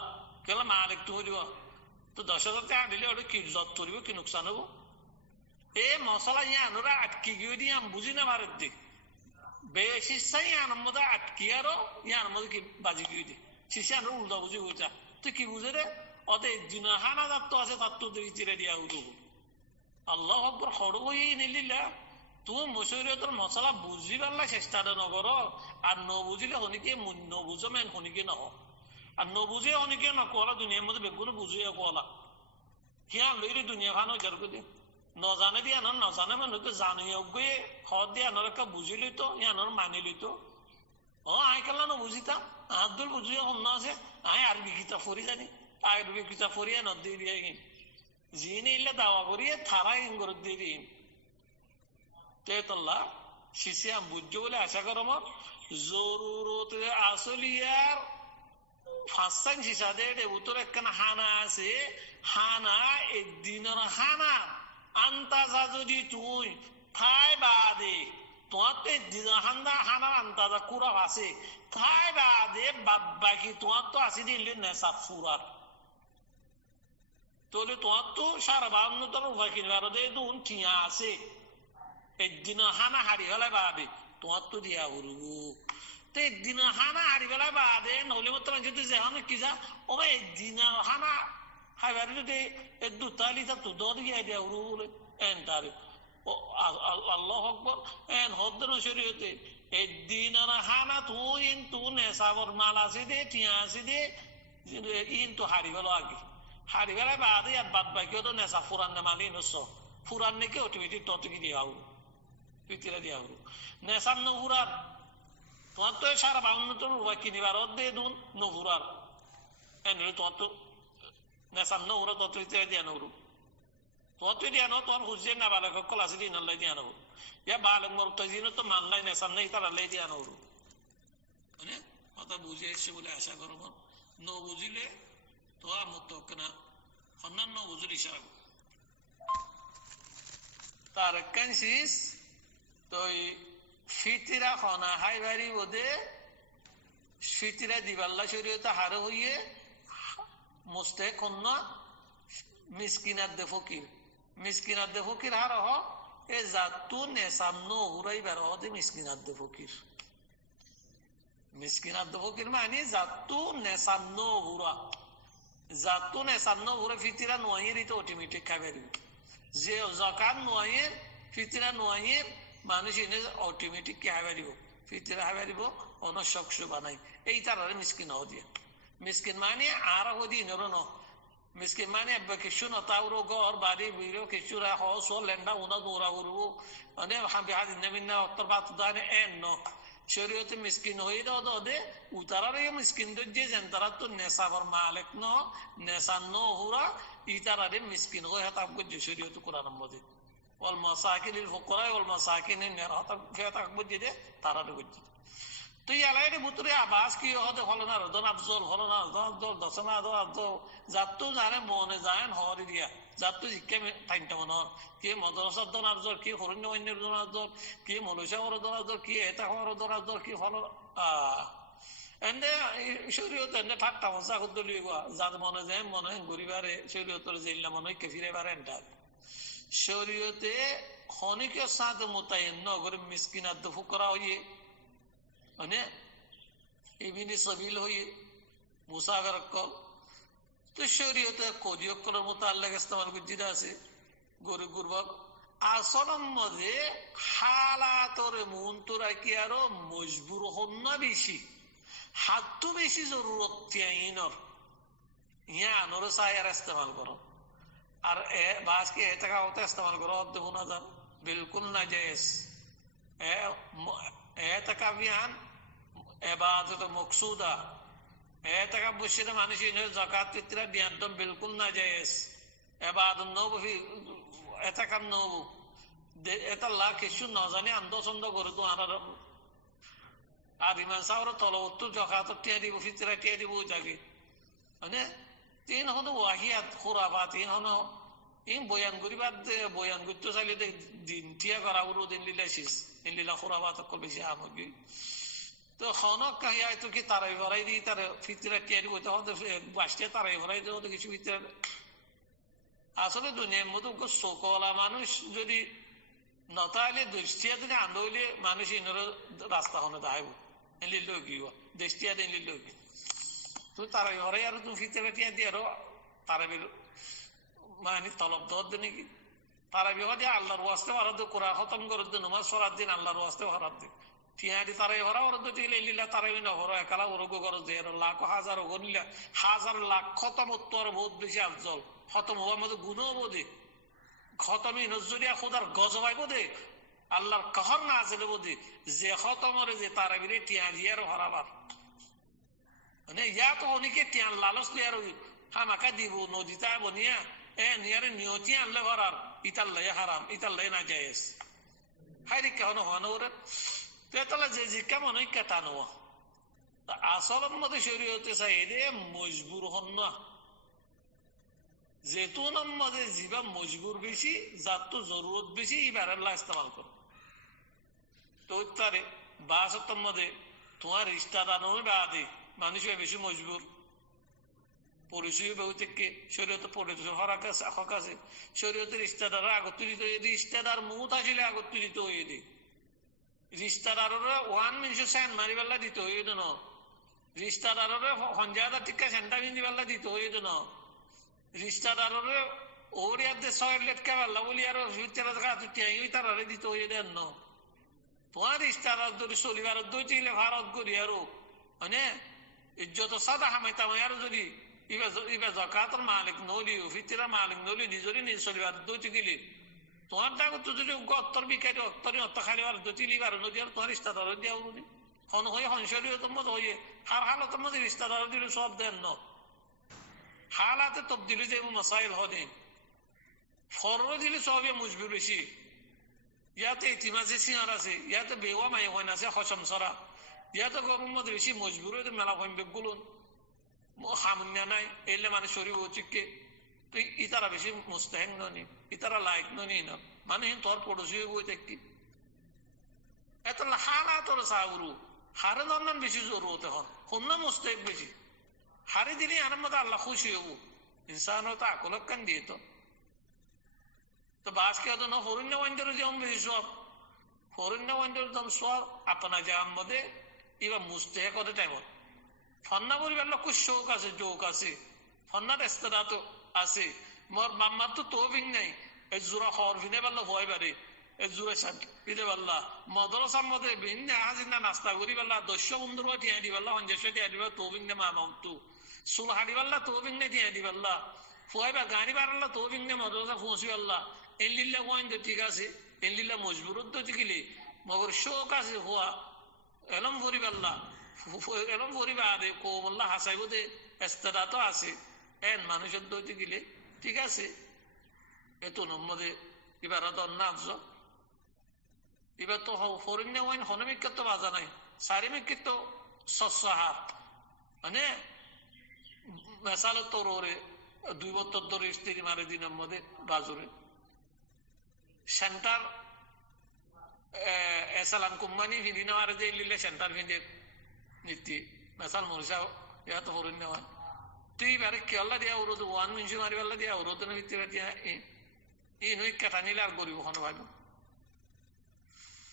কেলা মালিক তুমি দিব তো 10,000 টাকা দিলে ওটা কি জত করিব কি নোকসান হবো এ মশলা ইয়ানোরা আটকি গিয়ে দিয়ে আমি বুঝি না ভারত দিক বেশি ইয়ানোর মধ্যে আটকি আরো ইয়ানোর মধ্যে কি বাজি গিয়ে দি শিশে আনো উল্টা বুঝি বুঝা তুই কি বুঝে রে অতএ দিন হানা যাত্ত আছে তার তো চিরে দিয়া উঠব আল্লাহ আকবর হড় হয়ে নিলিলা তুমি মশরিয়তের মশলা বুঝি পারলা চেষ্টাটা নকর আর নবুঝিলে শনিকে নবুঝো মেন শনিকে নহ আর নবুঝে শনিকে নকলা দুনিয়ার মধ্যে বেগুলো বুঝিয়ে কলা সিয়া লইলে দুনিয়া খান হয়ে যার নজানে দিয়া নজানে মানুষকে জানিয়ে হদ দিয়া একটা বুঝি লইতো ইয়ানোর মানি লইতো আই কেলা নবুঝিতাম আব্দুল বুঝিয়ে অন্য আছে আই আরবি কিতাব পড়ি জানি আরবি কিতাব পড়িয়া নদী দিয়ে গিন যিনি ইলে দাওয়া করিয়ে থারা ইন করে দিয়ে দিন তেতল্লা শিশিয়াম বুঝছো বলে আশা করো মত জরুরত আসলিয়ার ফাঁসান শিশা দে উত্তর একখানা হানা আছে হানা একদিনের হানা আন্তাজা যদি তুই খাই বাদে তোমার তো একদিনের হান্দা হানার আন্তাজা কুড়া আছে খাই বাদে বাদ বাকি তোমার তো আসি দিলে নেশা ফুরার তাহলে তোমার তো সারা 52 উপায় কিনবার দুন ঠিয়া আছে একদিন হানা হারি ফেলাই বাদে তোমার তো দিয়া উড়বো তো একদিন হানা হারি ফেলাই বাদে নহলে মতো যদি যেখানে কি যা ও একদিন হানা হাইবারি যদি দুতালি তা তো দর গিয়ে দিয়া উড়বো বলে এন তারে আল্লাহ আকবর এন হদ্দন শরীয়তে একদিন হানা তুই তু নেশাবর মাল আছে দে ঠিয়া আছে দে ইন তো হারি ফেলো আগে হারি ফেলাই বাদে আর বাদ বাকিও তো নেশা ফুরান না মালি নস ফুরান নাকি অটোমেটিক ততকি দিয়া উড়বো পিতিরা দিয়া হলো নেশার নহুরার তোমার তো সারা 52 রুপা কিনিবার অর্ধে দুন নহুরার এনে তোমার তো নেশার নহুরা তত দিয়া নহরু তোমার তো দিয়া নো তোমার হুজে না বালক কলাসি দিন আল্লাহ দিয়া নহরু ইয়া বালক মরতাজিন তো মানলাই নেশার নেই তার আল্লাহ দিয়া নহরু মানে কথা বুঝে এসছে বলে আশা করো ন বুঝিলে তো আর মুক্ত হচ্ছে না অন্যান্য বুঝুর ইশারা তার কানসিস তো ফিতিরা খনা হাই বাড়ি বোধে ফিতিরা দিবাল্লা শরীয়তে হারে হইয়ে মুস্তে কন্য মিসকিনার দে ফকির হার হ এ জাতু নেশান্ন হুরাই বের হদে মিসকিনার দে ফকির মানে জাতু নেশান্ন হুরা ফিতিরা নোয়াইয়ের তো অটোমেটিক খাই যে জকাত নোয়াইয়ের ফিতিরা নোয়াইয়ের মানুষ এনে অটোমেটিক কে হাবারিব ফিতিরা হাবারিব অনশক্ষ বানাই এই তার মিসকিন হদিয়া মিসকিন মানে আর হদি নর ন মিসকিন মানে কিছু নতাউরো ঘর বাড়ি বিরো কিছুরা হস লেন্ডা উনা দৌড়া উড়বো মানে হাবি হাদি নেমিনা উত্তর বাত দানে এন ন শরীয়তে মিসকিন হই দে উতারার এই মিসকিন যে জেন্তারা তো নেশাবর মালিক ন নেশান ন হুরা ইতারারে মিসকিন হই হাতাম করছে শরীয়তে কোরআন মধ্যে والمساكين الفقراء والمساكين فيتاك بجدي تارا بجدي তো ইয়ালাইরে ভিতরে আবাস কি হতে হলো না রদন আফজল হলো না রদন দশনা দো আফজল যাত্তু জানে মনে যায় হরি দিয়া যাত্তু জিকে টাইমটা মনে কি মাদ্রাসার দন আফজল কি হরণ্য অন্যের দন আফজল কি মনুষ্য দন আফজল কি এটা দন আফজল কি হলো এন্ডে শরীয়ত এন্ডে ঠাট্টা মজা করতে লিগা যার মনে যায় মনে গরিবারে শরীয়তর জেল্লা মনে কে ফিরে বারে এন্ডা শরীয়তে খনিকের সাথে মোতায়েন নগরে মিসকিনাত ফুকরা হইয়ে মানে ইবিনি সাবিল হইয়ে মুসাফির কল তো শরীয়তে কদিয়কলের মতো আল্লাহ ইস্তেমাল করতে আছে গরিব গুরবাক আসলের মধ্যে হালাতরে মন তোরা কি আরো মজবুর হন না বেশি হাত বেশি জরুরত তিয়াইনর ইয়া আনর সায়ার ইস্তেমাল করো আর বাস के एतकावत इस्तेमाल करो अब देखो ना जान बिल्कुल नाजायज एतकावियान इबादत मकसूदा एतकाब बुशिदा मानुष इन्हें ज़कात फितरा दियादम बिल्कुल नाजायज इबादत नो भी एतकाब नो एता ला किशु न जाने अंदो संदो करे तो आना আর ইমান সাওরা তলবত্তু ज़कात তিয়াদি ফিতরা তিয়াদি বউ জাগে মানে তিন হলো ওয়াহিয়াত খুরাবাত তিন হলো ইন বয়ান করিবার বয়ান করতে চাইলে দিন টিয়া করা উড়ো দিন লীলা শেষ এই লীলা খুরাবাত কল বেশি আমগি তো খনক কাহিয়া তো কি তারাই ভরাই দি তার ফিতরা টিয়ারি হইতে হতে বাসতে তারাই ভরাই দিতে কিছু ফিতরা আসলে দুনিয়ার মধ্যে সকলা মানুষ যদি নতাইলে দৃষ্টিয়া যদি আন্দোলে মানুষ ইনর রাস্তা হনে দাইব এলি লগিও দৃষ্টিয়া দিন লগি তো তারাই ভরাই আর তুমি ফিতরা টিয়া দিয়ে আরো তারাবি মানে তলব দর নাকি তারাবি হতে আল্লাহর ওয়াস্তে হরাদ কোরআন খতম করে দিন নামাজ পড়ার দিন আল্লাহর ওয়াস্তে হরাদ দিন টিয়াদি তারাই ভরা ওর তো টিলে লিলা তারাই না হরো একালা ওরগো করো যে লাখ হাজার গনিলা হাজার লাখ খতম উত্তর বহুত বেশি আফজল খতম হওয়ার মধ্যে গুণও বোধে খতমই নজরিয়া খোদার গজবাই বোধে আল্লাহর कहर না আছে বোধে যে খতমরে যে তারাবিরে টিয়াদিয়ার হরাবার মানে ইয়া তো অনেকে টিয়ান লালচ লিয়ার হামাকা দিব নদীতা বনিয়া নিয়ারে নিয়তি আনলে ভরার ইতাল্লাই হারাম ইতাল্লাই না জায়েজ হাইরে কেন হওয়ানো ওরে তেতলা যে জিজ্ঞা মনে হয় কেটানো আসলের মধ্যে শরীয়তে চাই এদে মজবুর হন না যেতুনের মধ্যে জীবা মজবুর বেশি যার তো জরুরত বেশি এবার আল্লাহ ইস্তেমাল করো তো তারে বাসত্তর মধ্যে তোমার রিস্তা দানো বাদে মানুষ বেশি মজবুর পরিচয় বহুতকে শরীয়তে পরিচয় হক আছে শরীয়তের রিস্তাদার আগত্তরিত রিস্তাদার মুহূর্ত আসলে আগত্তরিত হয়ে দিই রিস্তাদাররা ওয়ান মিনিট সাইন মারি বেলা দিত হয়ে দেন রিস্তাদাররে হঞ্জাদা টিকা সেন্টা বিন্দি বেলা দিত হয়ে দেন রিস্তাদাররে ওরিয়াতে ছয় লেটকা বেলা বলি আর তারারে দিত হয়ে দেন ন তোমার রিস্তাদার ধরে চলিবার দই চিলে ভারত করি আরো মানে ইজ্জত সাদা হামাইতাম আর যদি ইবা জাকাতের মালিক নলি ফিতরা মালিক নলি নিজরি নিজ চলিবার দই গেলি তোমার দাগ তো যদি অত্তর বিকারি অত্তর অত্ত খালিবার দই লিবার নদী আর তোমার রিস্তাদার দিয়া উনি হন হয়ে হংসরীয়তের মতো হয়ে হার হালতের মধ্যে রিস্তাদার দিলে সব দেন ন হালাতে তবদিলি যে মাসাইল হদিন ফরর দিলে সবই মজবুর বেশি ইয়াতে ইতিমাসে সিঁয়ার আছে ইয়াতে বেওয়া মাই হইন আছে হসম সরা ইয়াতে গরমের মধ্যে বেশি মজবুর হয়ে মেলা হইন বেগুলুন হামুন্যা নাই এলে মানে শরীর চিককে তুই ইতারা বেশি মুস্তাহেন ননি ইতারা লাইক ননি না মানে তোর পড়োশি বই দেখি এত হারা তোর সাউরু হারে দন্দান বেশি জোর হতে হন হন্না মুস্তাহেক বেশি হারে দিলে আনার মধ্যে আল্লাহ খুশি হবো ইনসান হতো আকলক কান দিয়ে তো বাস কে হতো না হরিণ্য ওয়াঞ্জের যেমন বেশি সব হরিণ্য ওয়াঞ্জের যেমন সব আপনার যে মধ্যে এবার মুস্তাহেক হতে টাইমত ফন্না পরিবার খুব শোক আছে যোগ আছে ফন্নার এস্তেরা তো আছে মোর মাম্মার তো তৌফিক নাই এই জোড়া হর ভিনে পারলো ভয় বাড়ে এই জোড়া ফিরে পারলা মদরসার মধ্যে ভিন্ন হাজির না নাস্তা করি পারলা দস্য বন্ধুর টিয়া দি পারলা হঞ্জেশ টিয়া দিবা তৌফিক নে মামাউতু সুল হাড়ি পারলা তৌফিক নে টিয়া দি পারলা ফুয়াই বা গাড়ি পারলা তৌফিক নে মদরসা পৌঁছি পারলা এলিল্লা গোয়েন ঠিক আছে এলিল্লা মজবুরত তো টিকিলি মগর শোক আছে হওয়া এলম ভরি পারলা এরম পরিবার আদে কোমল্লা হাসাইব দে এস্তেরা তো আছে এন মানুষের দইতে গেলে ঠিক আছে এত নম্মদে এবার তো নাম এবার তো হরিণ্য ওয়াইন হনমিকের তো বাজা নাই সারিমিকের তো সস্যাহার মানে মেসালত তোর ওরে 2 বছর ধরে স্ত্রী মারে দিনের মধ্যে বাজুরে সেন্টার এসালান কুম্মানি ভিডি নেওয়ার যে লিলে সেন্টার ভিডে নীতি মেসাল মরিসা ইয়া তো হরিণ নেওয়া তুই বারে কেলা দিয়া ওরদ ওয়ান মিনসি মারি পাল্লা দিয়া ওরদ ভিতরে দিয়া এই নই কেটা নিলে আর গরিব হন ভাই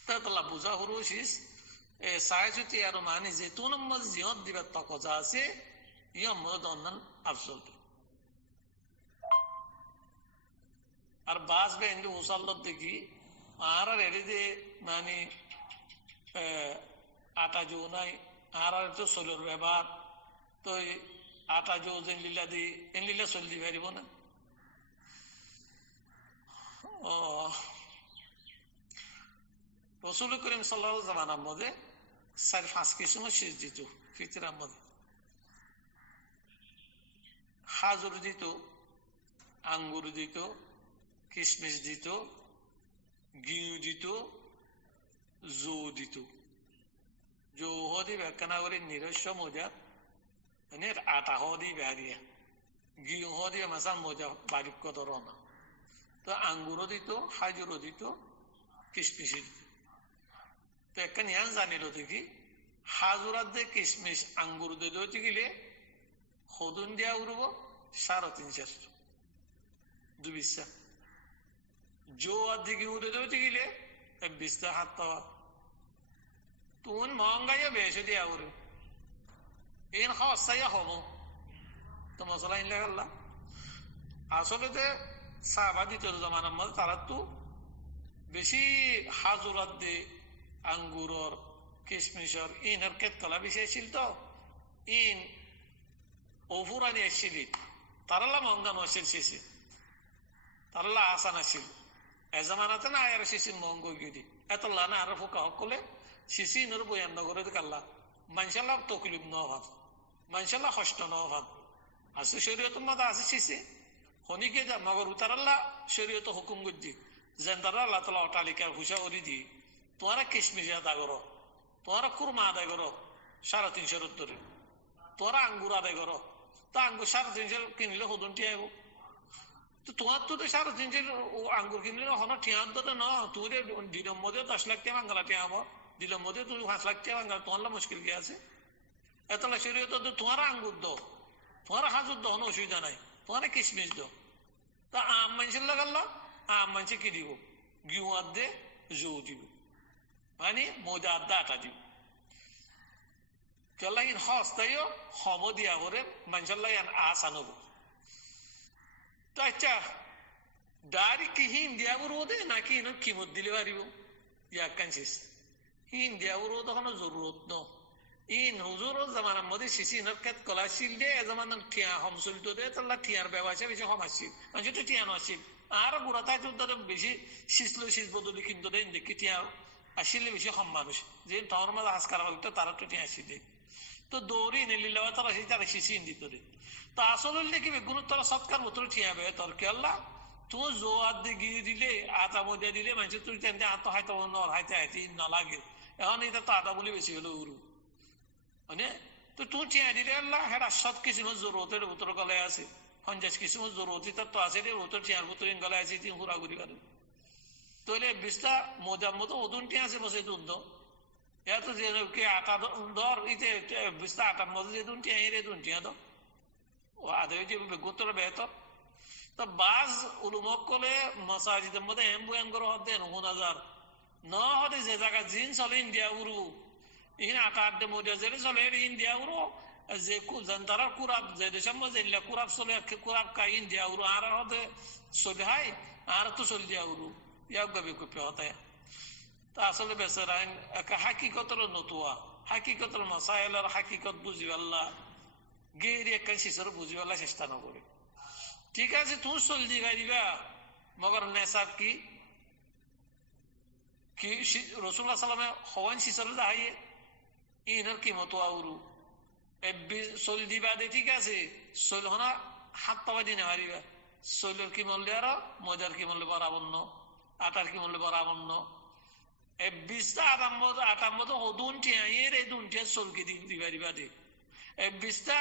তাহলে বুঝা হরুছিস চাই যদি আর মানে যে তোর নম্বর জিহত দিবার তকজা আছে ইয়ম অন্যান্য আফসল আর বাস বে হিন্দু মুসাল্লত দেখি আর এড়ে যে মানে আটা জো নাই আর তো সোলোর ব্যবহার তো আটা জো লীলা দি এন লীলা চলি দি পারিব না রসুল করিম সাল্লাল্লাহু জামানার মধ্যে 4-5 কিসমত শীষ দিত ফিতরার মধ্যে খাজুর দিত আঙ্গুর দিত কিশমিশ দিত ঘিউ দিত জৌ দিত জৌ হদি ব্যাখ্যানা করে নিরস্ব মজা মানে আটা হদি বেহারিয়া ঘিউ হদি মাসাল মজা বারিক কত রনা তো আঙ্গুরও দিত খাজুরও দিত কিশমিশি দিত তো একটা নিয়ান জানিল দেখি হাজুরাত দিয়ে কিশমিশ আঙ্গুর দিয়ে গেলে সদুন দিয়া উড়ব 350 দুবিশা জো দিকে উড়ে দিতে গেলে 20টা হাত পাওয়া তুন মহঙ্গাইয়া বেশি দিয়া উড়ে এন খাওয়াইয়া হব তো মশলা ইনলে গেল আসলে সাহাবা দ্বিতীয় জমানার মধ্যে তারা তো বেশি হাজুরাত দিয়ে আঙ্গুরর কিশমিশর ইনের কেতলা বেশি ছিল তো ইন ওভুরানি আসছিলি তারালা মহঙ্গানো আসছিল শেষে তারালা আসান আসছিল এ জামানাতে না আয়ার শিশির মহঙ্গ গিয়ে এতলা না আর ফোকা হকলে শিশি ইনর বয়ান্ন করে কাল্লা মানসাল্লাহ তকলিফ ন ভাব মানসাল্লাহ কষ্ট ন ভাব আছে শরীয়তের মধ্যে আছে শিশি হনিকে যা মগর উতারাল্লাহ শরীয়ত হুকুম করছি যেন তারা আল্লাহ তালা অটালিকার হুসা করে দি তোমরা কিশমিশ আদায় করো, তোমরা কুরমা আদায় করো 350 ধরে, তোমরা আঙ্গুর আদায় করো, তো আঙ্গুর 350 কিনলে হদুন টিয়াইব। তো তোমার তো 350 আঙ্গুর কিনলে হন টিয়ার তো ন, তুমি দিনের মধ্যে 10 লাখ টাকা বাঙ্গালা টিয়া হবো, দিনের মধ্যে তুমি 5 লাখ টাকা বাঙ্গালা, তোমার মুশকিল কি আছে? এতলা শরীয়ত তো তোমার আঙ্গুর দো, তোমার হাজুর দো, অসুবিধা নাই, তোমার কিশমিশ দো। তা আম মানুষের লাগাল্লা, আম মানুষে কি দিব? ঘিউ আদে জৌ দিব, মানে মজা আদা আটা দিব। কেলা ইন হস্তাইও হম দিয়া করে মানুষের লাগে আসানব। তো আচ্ছা ডাইরেক্ট কি হিন দিয়া দে নাকি ইন কিমত দিলে পারিব? ইয়াক কানছিস হিন দিয়া তখন জরুরত ন। ইন হুজুর জামানার মধ্যে সিসি ইনর ক্ষেত কলাছিল দে জামান ঠিয়া হম চলিত দে তাল্লা ঠিয়ার ব্যবসা বেশি হম আসছিল, মানুষ তো ঠিয়া আসছিল। আর গুড়া তাই তো বেশি সিসলো সিস বদলি কিন্তু দেন দেখি ঠিয়া আসলে বেশি হম মানুষ, যে তোমার মাঝে আজকার হইতো তারা তো ঠিয়া আসছিল। তো দৌড়ি নিলিলে তারা সেই তারা সিসি দিত রে। তো আসলে কি বেগুন তারা সৎকার মতো ঠিয়া বে তোর কে আল্লাহ তুই জো আদ গিয়ে দিলে আটা মজা দিলে মানুষ তুই তেমনি আত হাইতে নর হাইতে হাইতে না লাগে। এখন এটা তো আটা বলে বেশি হলো উরু মানে। তো তুই ঠিয়া দিলে আল্লাহ হেরা সৎ কিছু জরুরতের উত্তর গলায় আছে, পঞ্চাশ কিছু জরুরতি তার তো আছে রে উত্তর ঠিয়ার উত্তর গলায় আছে তিন হুড়াগুড়ি করে। তাহলে বিশটা মজার মতো ওদুন টিয়া আছে বসে দুধ এত যে আটা ধর ইতে বিশটা আটার মধ্যে যে দুন টিয়া রে দুন টিয়া তো ও আদে যে গোত্র বেহতর। তো বাজ উলুমক কলে মসাজিদের মধ্যে এম্বু এঙ্গর হতে 9,000 ন হতে যে জায়গা জিন চলে ইন্ডিয়া উরু ইন আটা আড্ডে মজা যে চলে ইন্ডিয়া উরু যে তারা কুরাব যে দেশের মধ্যে কুরাব চলে কুরাব কা ইন্ডিয়া উরু আর হতে চলে হাই আর তো চলে দিয়া উরু ইয়াক গাবি কুপে হতে। তা আসলে বেচারাইন হাকিকতর নতুয়া হাকিকতর মাসাইলের হাকিকত বুঝিবাল্লা গেরি একটা শিশুর বুঝিবাল্লা চেষ্টা না করে। ঠিক আছে তুই চল দিবা দিবা মগর নেশাব কি কি রসুল্লাহ সাল্লামে হওয়ান শিশুর দাঁড়িয়ে ইনার কি মতো আউরু চল দিবা দে ঠিক আছে চল হনা হাত পাবা দিনে হারিবা চলের কি মূল্য আর মজার কি মূল্য বরাবন্ন আটার কি মূল্য বরাবন্ন বিশটা আটার মতো হদুন টিয়া এই দুনটিয়া চলকি দিবা দিবা দে বিশটা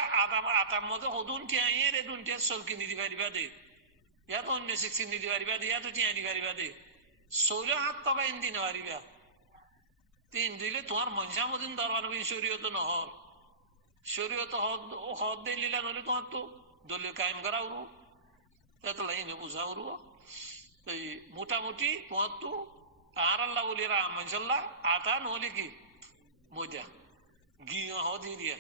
আটার মতো হদুন টিয়া এই দুনটিয়া চলকি দিবা দিবা দে ইয়াত অন্য সিক্সিন দিতে পারিবা দে ইয়াতো টিয়া দিবা দিবা দে চৌলে হাত পাবা ইন্দি নেবারিবা তিন দিলে তোমার মনসা মদিন দরবার শরীয়ত নহর শরীয়ত হদ দিয়ে লিলা নলে তোমার তো দলীয় কায়েম করা উরু এত লাইনে বুঝা উরু। এই মোটামুটি তোমার তো আর আল্লাহ বলিরা মানসাল্লাহ আটা নহলে কি মজা ঘি হদি দিয়া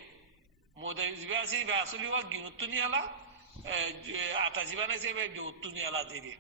মজা যা আছে আসলে গিনুত্তু নিয়ে আলা আটা জীবান আছে গিনুত্তু নিয়ে আলা দিয়ে